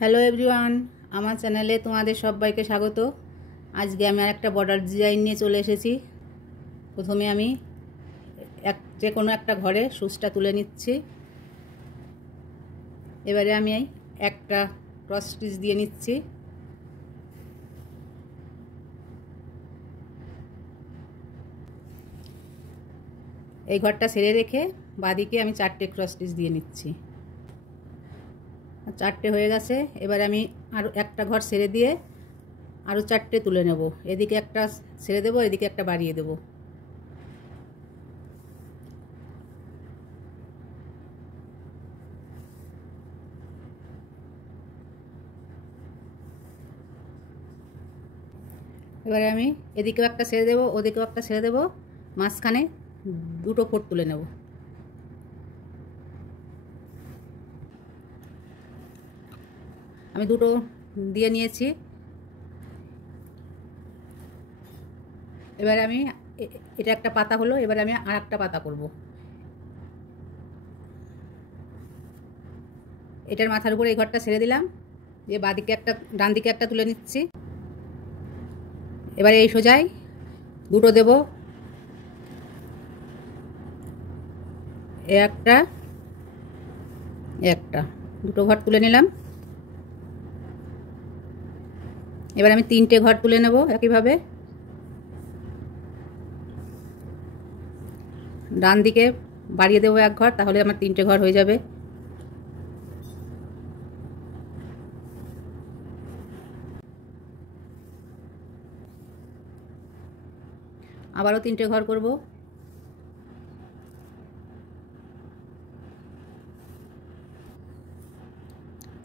Hello everyone, আমার চ্যানেলে তোমাদের সবাইকে স্বাগত। আজকে আমি আর একটা বর্ডার ডিজাইন নিয়ে চলে এসেছি। প্রথমে আমি যে কোনো একটা ঘরে সুচটা তুলে নিচ্ছি। এবারে আমি একটা ক্রস স্টিচ দিয়ে নিচ্ছি। এই ঘরটা ছেড়ে রেখে বাঁদিকে আমি 4টে ক্রস স্টিচ দিয়ে নিচ্ছি। 4টে হয়ে গেছে। এবারে আমি আর একটা ঘর ছেড়ে দিয়ে আরও 4টে তুলে নেব। এদিকে একটা ছেড়ে দেবো, এদিকে একটা বাড়িয়ে দেবো। এবারে আমি এদিকেও একটা ছেড়ে দেবো, ওদিকেও একটা ছেড়ে দেবো, মাঝখানে 2টো ফোঁট তুলে নেব। আমি 2টো দিয়ে নিয়েছি। এবারে আমি এটা একটা পাতা হলো, এবারে আমি আর একটা পাতা করব। এটার মাথার উপরে এই ঘরটা ছেড়ে দিলাম, দিয়ে বাঁদিকে একটা, ডান দিকে একটা তুলে নিচ্ছি। এবারে এই সোজাই 2টো দেব, একটা একটা 2টো ঘর তুলে নিলাম। এবার আমি 3টে ঘর তুলে নেব একইভাবে। ডান দিকে বাড়িয়ে দেবো এক ঘর, তাহলে আমার 3টে ঘর হয়ে যাবে। আবারও 3টে ঘর করব।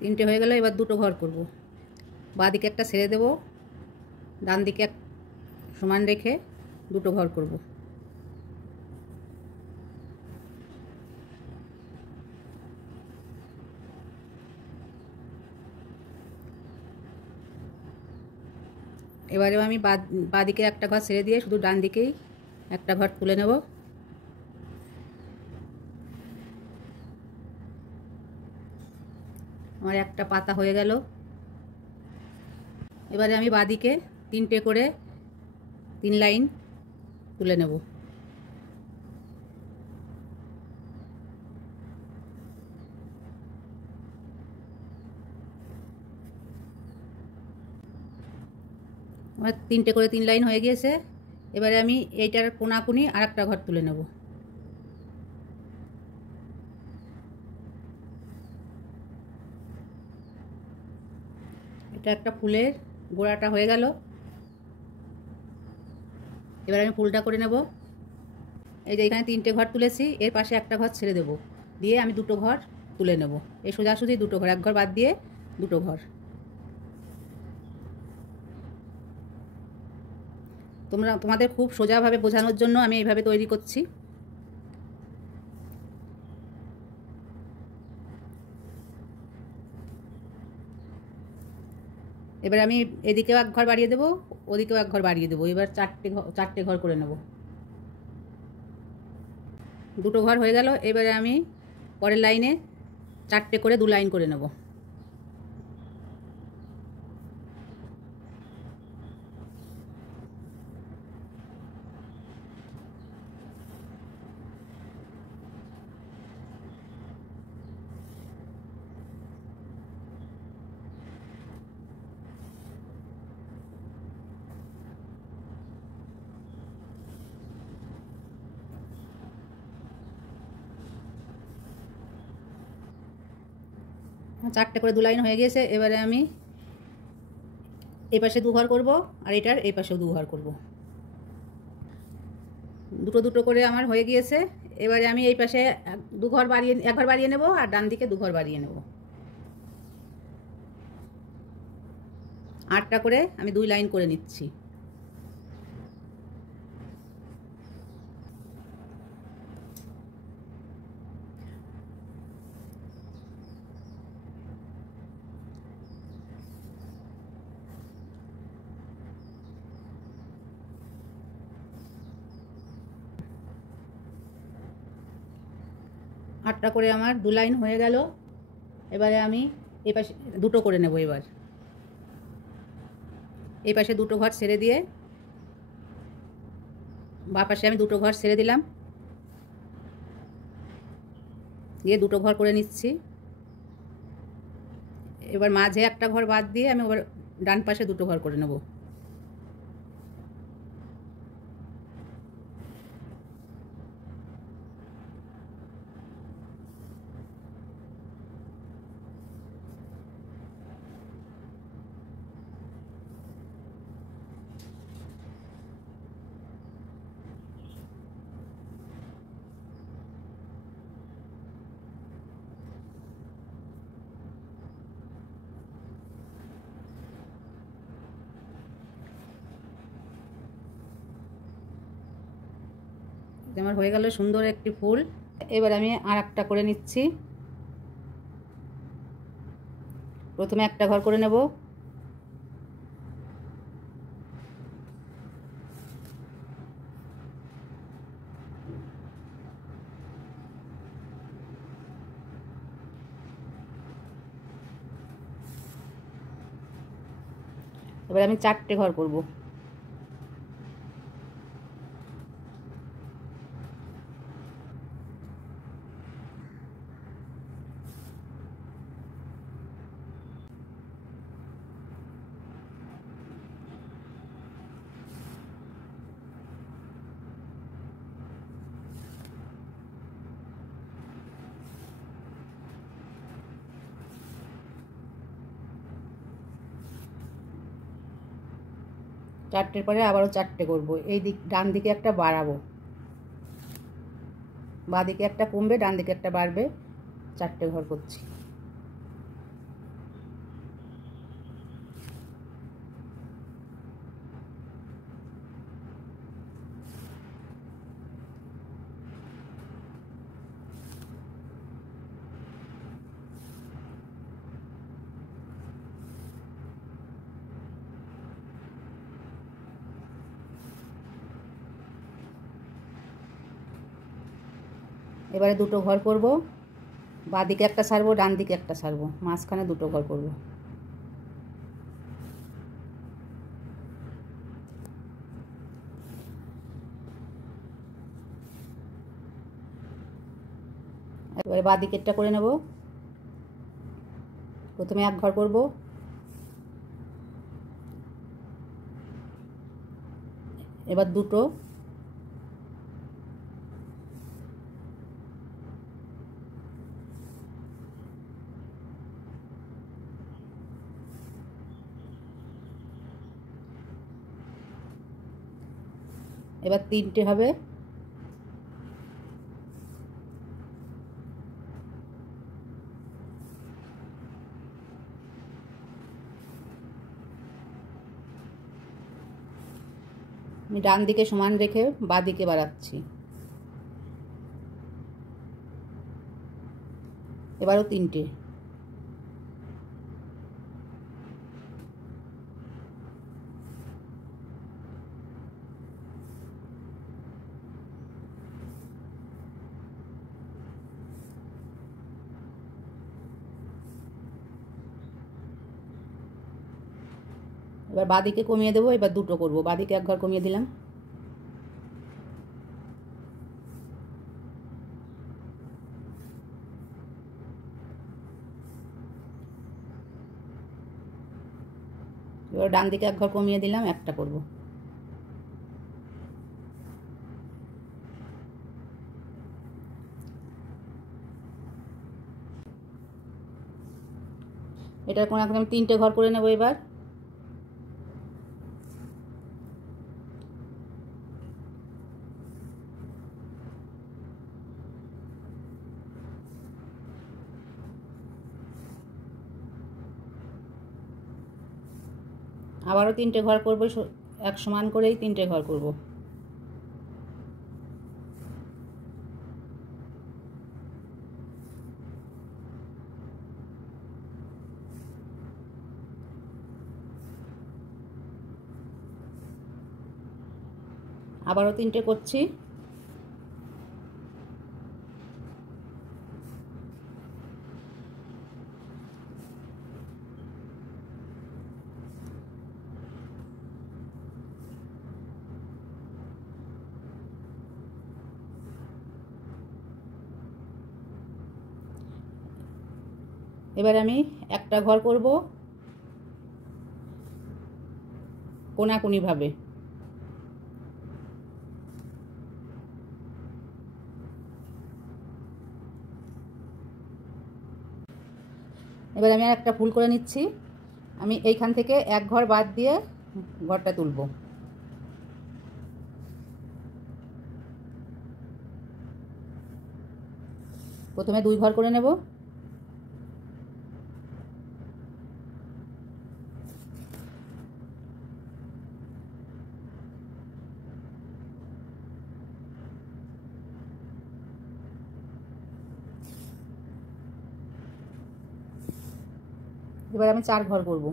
তিনটে হয়ে গেল। এবার 2টো ঘর করব। বাঁদিকে একটা ছেড়ে দেব, ডান দিকে সমান রেখে 2টো ঘর করব। এবারে আমি বাঁদিকে একটা ঘর ছেড়ে দিয়ে শুধু ডান দিকেই একটা ঘর তুলে নেব। আমার একটা পাতা হয়ে গেল। এবারে আমি বাঁদিকে 3টে করে 3 লাইন তুলে নেব। আমার 3টে করে 3 লাইন হয়ে গিয়েছে। এবারে আমি এইটার কোনাকুনি আর একটা ঘর তুলে নেব। এটা একটা ফুলের গোড়াটা হয়ে গেল। এবার আমি ফুলটা করে নেব। এই যে এখানে 3টে ঘর তুলেছি, এর পাশে একটা ঘর ছেড়ে দেব, দিয়ে আমি 2টো ঘর তুলে নেব। এই সোজাসুজি 2টো ঘর, এক ঘর বাদ দিয়ে 2টো ঘর। তোমাদের খুব সোজাভাবে বোঝানোর জন্য আমি এইভাবে তৈরি করছি। এবার আমি এদিকেও এক ঘর বাড়িয়ে দেবো, ওদিকেও এক ঘর বাড়িয়ে দেবো। এবার 4টে ঘর করে নেব। 2টো ঘর হয়ে গেল। এবারে আমি পরের লাইনে 4টে করে 2 লাইন করে নেব। চারটে করে 2 লাইন হয়ে গেছে। এবারে আমি এই পাশে 2 ঘর করব, আর এটার এই পাশেও 2 ঘর করব। 2টো করে আমার হয়ে গিয়েছে। এবারে আমি এই পাশে 2 ঘর বাড়িয়ে, এক ঘর বাড়িয়ে নেব, আর ডান দিকে 2 ঘর বাড়িয়ে নেব। 8টা করে আমি 2 লাইন করে নিচ্ছি। আটটা করে আমার 2 লাইন হয়ে গেল। এবারে আমি এই পাশে দুটো করে নেব। এবার এই পাশে দুটো ঘর ছেড়ে দিয়ে বা পাশে আমি দুটো ঘর ছেড়ে দিলাম, দিয়ে দুটো ঘর করে নিচ্ছি। এবার মাঝে একটা ঘর বাদ দিয়ে আমি এবার ডান পাশে দুটো ঘর করে নেব। আমার হয়ে গেল সুন্দর একটি ফুল। এবার আমি আর একটা করে নিচ্ছি। প্রথমে একটা ঘর করে নেব, এবার আমি 4টে ঘর করব। চারটের পরে আবারও 4টে করব। এই দিক ডান দিকে একটা বাড়াবো, বাঁ দিকে একটা কমবে, ডান দিকে একটা বাড়বে। 4টে ঘর করছি। এবারে দুটো ঘর করব, বাঁ দিকে একটা ছাড়বো, ডান দিকে একটা ছাড়বো, মাঝখানে দুটো ঘর করব। এবারে বাঁ দিকেরটা করে নেব। প্রথমে এক ঘর করব, এবার দুটো, এবার 3টে হবে। আমি ডান দিকে সমান রেখে বাঁ দিকে বাড়াচ্ছি। এবারও 3টে। এবার বাঁ দিকে কমিয়ে দেবো, এবার দুটো করব। বাঁ দিকে এক ঘর কমিয়ে দিলাম, এবার ডান দিকে এক ঘর কমিয়ে দিলাম, একটা করব। এটার কোনো এখন আমি 3টে ঘর করে নেব। এবার আবারও 3টে ঘর করব, এক সমান করেই 3টে ঘর করব। আবারও 3টে করছি। এবার আমি একটা ঘর করব কোনাকুনিভাবে। এবার আমি একটা ফুল করে নিচ্ছি। আমি এইখান থেকে এক ঘর বাদ দিয়ে ঘরটা তুলব। প্রথমে 2 ঘর করে নেব। এবার আমি 4 ঘর করব।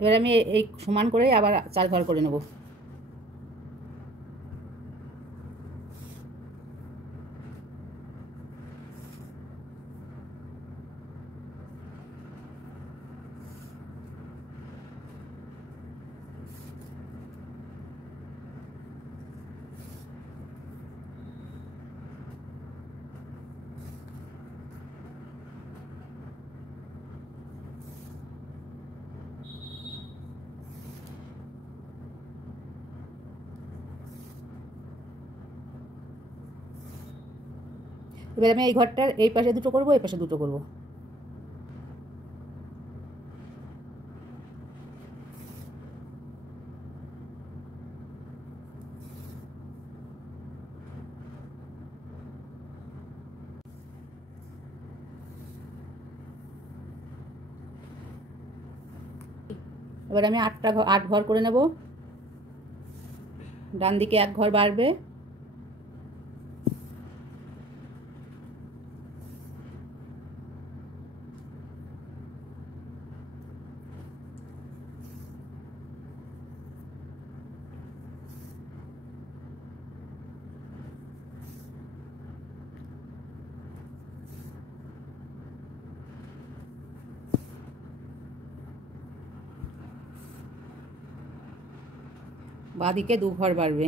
এবার আমি এই সমান করে আবার 4 ঘর করে নেব। এবার আমি এই ঘরটার এই পাশে 2টো করব, এই পাশে 2টো করব। এবার আমি 8 ঘর করে নেব। ডান দিকে 1 ঘর বাড়বে। বাঁদিকে 2 ঘর বাড়বে।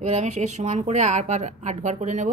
এবার আমি এর সমান করে আর 8 ঘর করে নেব।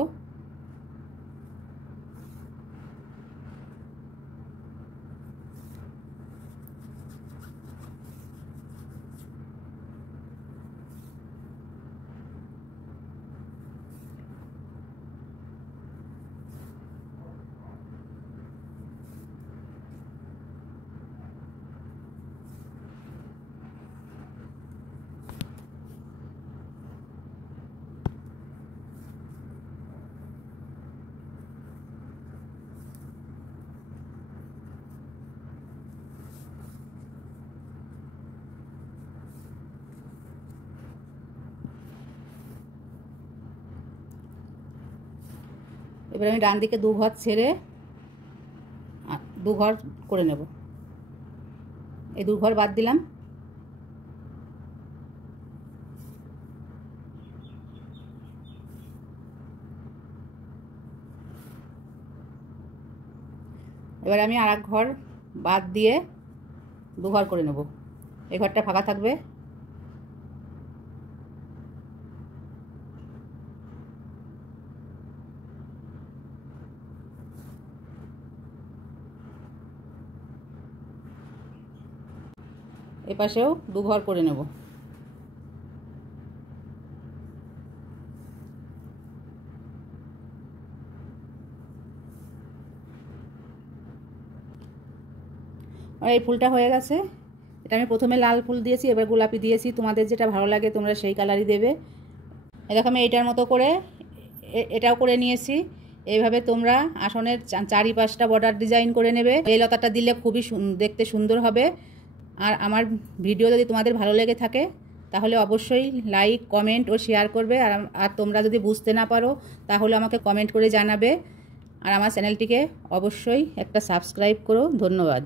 এবার আমি ডান দিকে 2 ঘর ছেড়ে 2 ঘর করে নেব। এই 2 ঘর বাদ দিলাম। এবার আমি আর 1 ঘর বাদ দিয়ে 2 ঘর করে নেব। এই ঘরটা ফাঁকা থাকবে। এপাশেও 2 ঘর করে নেব। আর এই ফুলটা হয়ে গেছে। এটা আমি প্রথমে লাল ফুল দিয়েছি, এবার গোলাপি দিয়েছি। তোমাদের যেটা ভালো লাগে তোমরা সেই কালারই দেবে। দেখো আমি এইটার মতো করে এটাও করে নিয়েছি। এইভাবে তোমরা আসনের চারিপাশটা বর্ডার ডিজাইন করে নেবে। এই লতাটা দিলে খুবই দেখতে সুন্দর হবে। আর আমার ভিডিও যদি তোমাদের ভালো লেগে থাকে তাহলে অবশ্যই লাইক, কমেন্ট ও শেয়ার করবে। আর তোমরা যদি বুঝতে না পারো তাহলে আমাকে কমেন্ট করে জানাবে। আর আমার চ্যানেলটিকে অবশ্যই একটা সাবস্ক্রাইব করো। ধন্যবাদ।